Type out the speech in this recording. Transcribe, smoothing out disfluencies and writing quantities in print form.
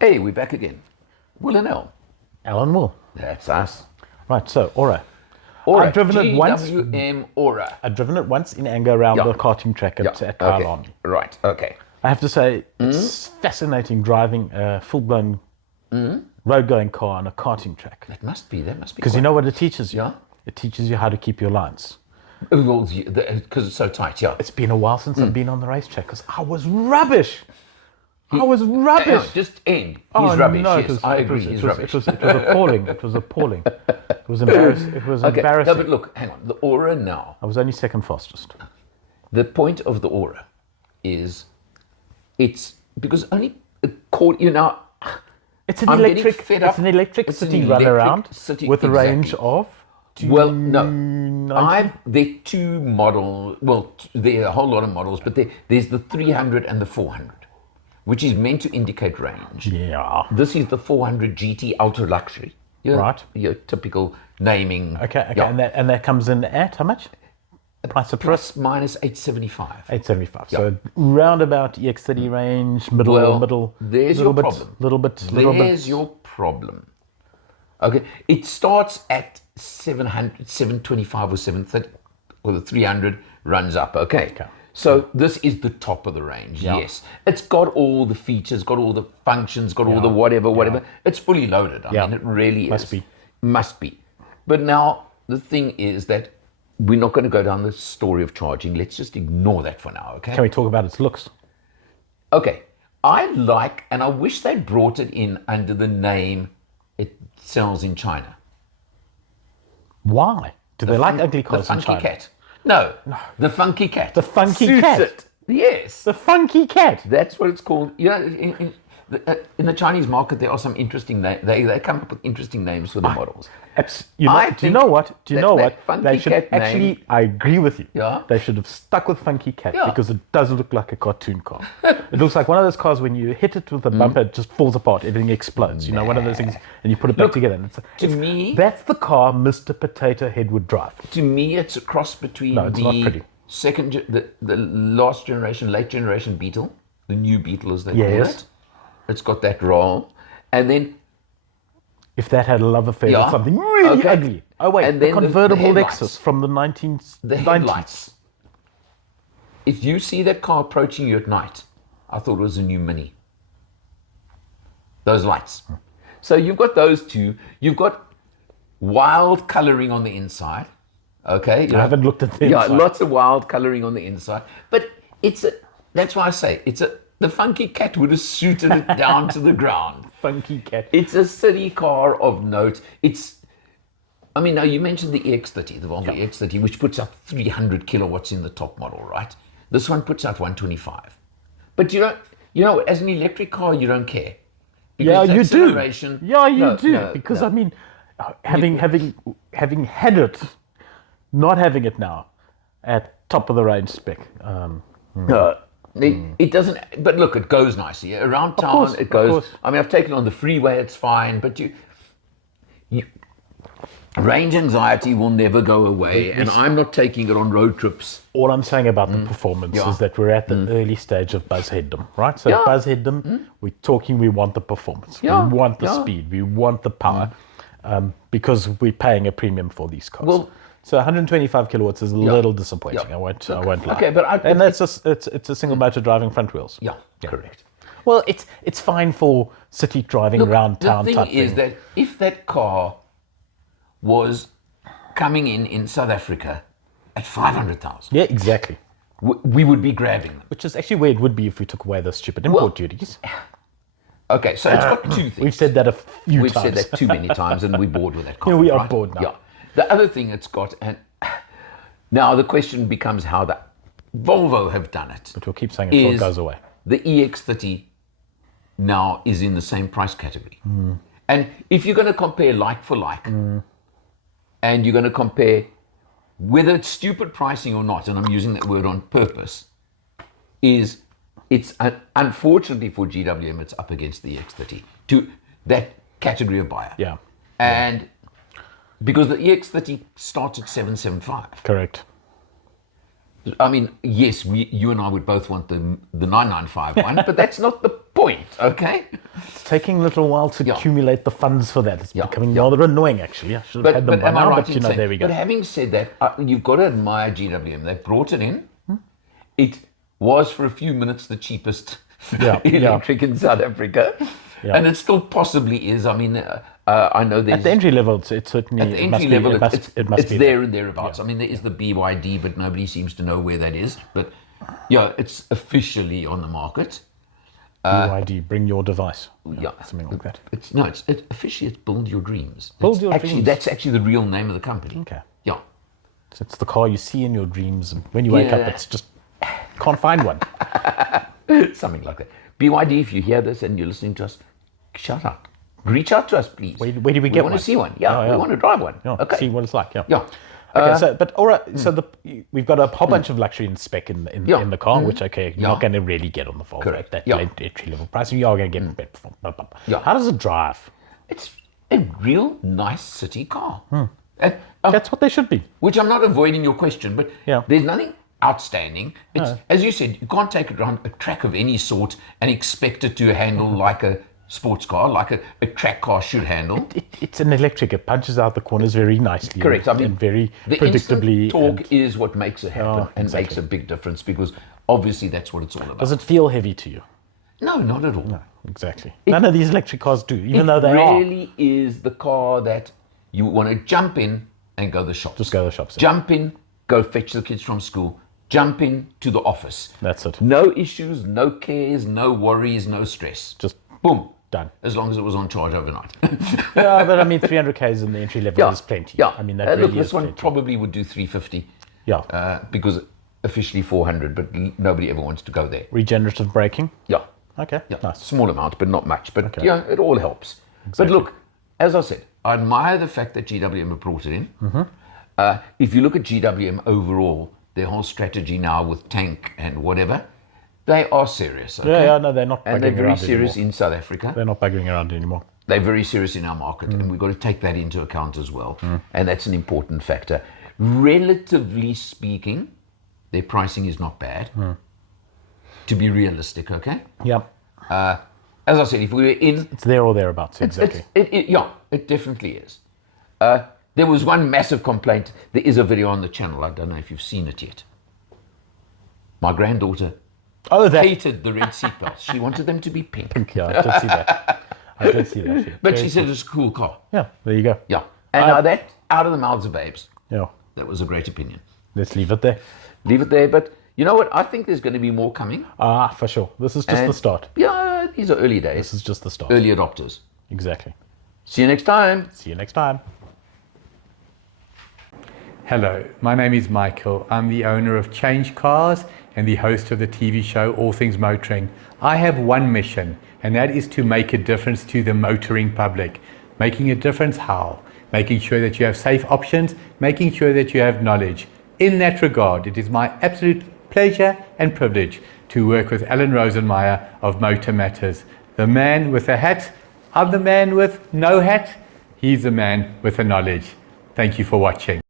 Hey, we're back again. Will and L. Alan Will. That's us. Right, so Ora. Ora. I've driven it once. GWM Ora. I've driven it once in anger around the karting track at Carlon. Okay. Right, okay. I have to say, it's fascinating driving a full-blown road-going car on a karting track. That must be. Because you know what it teaches you? Yeah. It teaches you how to keep your lines. Well, because it's so tight, yeah. It's been a while since I've been on the racetrack because I was rubbish. No, just end. He's rubbish. No, yes, I agree. He's rubbish. It was appalling. It was appalling. It was embarrassing. It was embarrassing. No, but look, hang on. The Ora now. I was only second fastest. The point of the Ora is, it's because only It's an I'm getting electric. fed up. It's an electric It's an city electric runaround city, with a range exactly. of. Well, no. 290? There are two models. Well, there are a whole lot of models, but there's the 300 and the 400, which is meant to indicate range. Yeah. This is the 400 GT Ultra Luxury. Right. Your typical naming. Okay. Yeah. And that comes in at how much? The price of Plus minus 875. 875. So roundabout EX30 range, middle. There's little your bit, problem. Little bit. There's your problem. Okay. It starts at 700, 725 or 730, or the 300 runs up. Okay. So this is the top of the range. Yeah. Yes. It's got all the features, got all the functions, got all the whatever. It's fully loaded. I mean, it really is. Must be. But now the thing is that we're not going to go down the story of charging. Let's just ignore that for now, okay? Can we talk about its looks? Okay. I like, and I wish they'd brought it in under the name it sells in China. Why? Do they like ugly The cars in Funky China? Cat. No, the Funky Cat. The Funky Suits Cat. it. Yes. The Funky Cat. That's what it's called. You know, in the Chinese market, there are some interesting names. They come up with interesting names for the models. Do you know what? They should Cat actually. name, I agree with you. Yeah. They should have stuck with Funky Cat Yeah. because it does look like a cartoon car. It looks like one of those cars when you hit it with a bumper, it just falls apart. Everything explodes. You know, one of those things, and you put it back together. And to me, that's the car Mr. Potato Head would drive. To me, it's a cross between No, it's not pretty. the last generation, late generation Beetle, the new Beetle as they call Yes. it. It's got that roll, and then If that had a love affair with something really ugly. Oh wait, And the then the convertible headlights. Lexus from the 1990s. the headlights. If you see that car approaching you at night, I thought it was a new Mini. Those lights. So you've got those two. You've got wild coloring on the inside. Okay, I haven't looked at the Yeah, inside. lots of wild coloring on the inside. But that's why I say the Funky Cat would have suited it down to the ground. Funky Cat. It's a city car of note. Now you mentioned the EX30, the Volvo EX30, which puts out 300 kilowatts in the top model, right? This one puts out 125. But you know, as an electric car, you don't care. Yeah, Because you do. acceleration- Yeah, you No, do. no, Because no. I mean, having had it, not having it now, at top of the range spec. It doesn't, but look, it goes nicely. Around town, course, it of goes. course. I mean, I've taken it on the freeway, it's fine, but you range anxiety will never go away, and I'm not taking it on road trips. All I'm saying about the performance is that we're at the early stage of buzzheaddom, right? So buzzheaddom, we want the performance. Yeah, We want the yeah. speed. We want the power because we're paying a premium for these cars. Well- so 125 kilowatts is a little disappointing. Yeah. I won't lie. Okay, but and that's it's a single motor driving front wheels. Yeah, correct. Well, it's fine for city driving around town the type thing is thing. that if that car was coming in South Africa at 500,000, Yeah, exactly. we would be grabbing them. Which is actually where it would be if we took away the stupid import duties. Okay, so it's got two things. We've said that a few We've times. said that too many times, and we're bored with that car. Yeah, we are right? bored now. Yeah. The other thing it's got, and now the question becomes how the Volvo have done it. But we'll keep saying it until it is goes away. The EX30 now is in the same price category. And if you're going to compare like for like, and you're going to compare whether it's stupid pricing or not, and I'm using that word on purpose, it's unfortunately for GWM, it's up against the EX30 to that category of buyer. Yeah. And because the EX30 starts at 775. Correct. I mean, yes, you and I would both want the 995 one, but that's not the point, okay? taking a little while to accumulate the funds for that. It's becoming rather annoying, actually. I should have had them by am I now, right but in saying, there we go. But having said that, you've got to admire GWM. They brought it in. It was for a few minutes the cheapest electric in South Africa. And it still possibly is. I mean, I know there's... At the entry level, it's certainly... At the entry level, it's be there and thereabouts. I mean, there is the BYD, but nobody seems to know where that is. But, it's officially on the market. BYD, bring your device. Something like that. It's officially, it's Build Your Dreams. Dreams. That's actually the real name of the company. Okay. Yeah. So it's the car you see in your dreams, and when you wake up, it's just... Can't find one. Something like that. BYD, if you hear this and you're listening to us, shout out. Reach out to us, please. Where do we get one? We want to see one. We want to drive one. Okay. See what it's like. Yeah. Okay, but Ora, so we've got a whole bunch of luxury and spec in the car, which you're not going to really get on the Volvo at that entry level price. You are going to get better performance. How does it drive? It's a real nice city car. That's what they should be. Which I'm not avoiding your question, but there's nothing outstanding. It's as you said, you can't take it around a track of any sort and expect it to handle like a sports car, like a track car should handle. It's an electric. It punches out the corners very nicely. Correct. And very the predictably. Torque is what makes it happen and makes a big difference, because obviously that's what it's all about. Does it feel heavy to you? No, not at all. No, exactly. None of these electric cars do, even though they are. It really is the car that you want to jump in and go to the shops. Just go to the shops. Jump in, go fetch the kids from school. Jump in to the office. That's it. No issues, no cares, no worries, no stress. Just boom. Done. As long as it was on charge overnight. But I mean, 300 Ks in the entry level is plenty. I mean, that really this one plenty. probably would do 350. Because officially 400, but nobody ever wants to go there. Regenerative braking? Okay. Nice. Small amount, but not much. But it all helps. Exactly. But look, as I said, I admire the fact that GWM have brought it in. If you look at GWM overall, their whole strategy now with tank and whatever, they are serious. Okay? No, they're not bugging around. And they're very serious anymore. in South Africa. They're not bugging around anymore. They're very serious in our market, and we've got to take that into account as well. And that's an important factor. Relatively speaking, their pricing is not bad. To be realistic, okay? As I said, if we were in... It's there or thereabouts, exactly. It definitely is. There was one massive complaint. There is a video on the channel. I don't know if you've seen it yet. My granddaughter hated the red seatbelts. She wanted them to be pink. I did see that. But she said it was a cool car. Yeah, there you go. And now that, out of the mouths of babes. That was a great opinion. Let's leave it there. But you know what? I think there's going to be more coming. For sure. This is just the start. These are early days. This is just the start. Early adopters. Exactly. See you next time. Hello, my name is Michael. I'm the owner of CHANGECARS and the host of the TV show All Things Motoring. I have one mission, and that is to make a difference to the motoring public. Making a difference how? Making sure that you have safe options, making sure that you have knowledge. In that regard, it is my absolute pleasure and privilege to work with Alan Rosenmeyer of MotorMatters. The man with a hat, I'm the man with no hat, he's the man with the knowledge. Thank you for watching.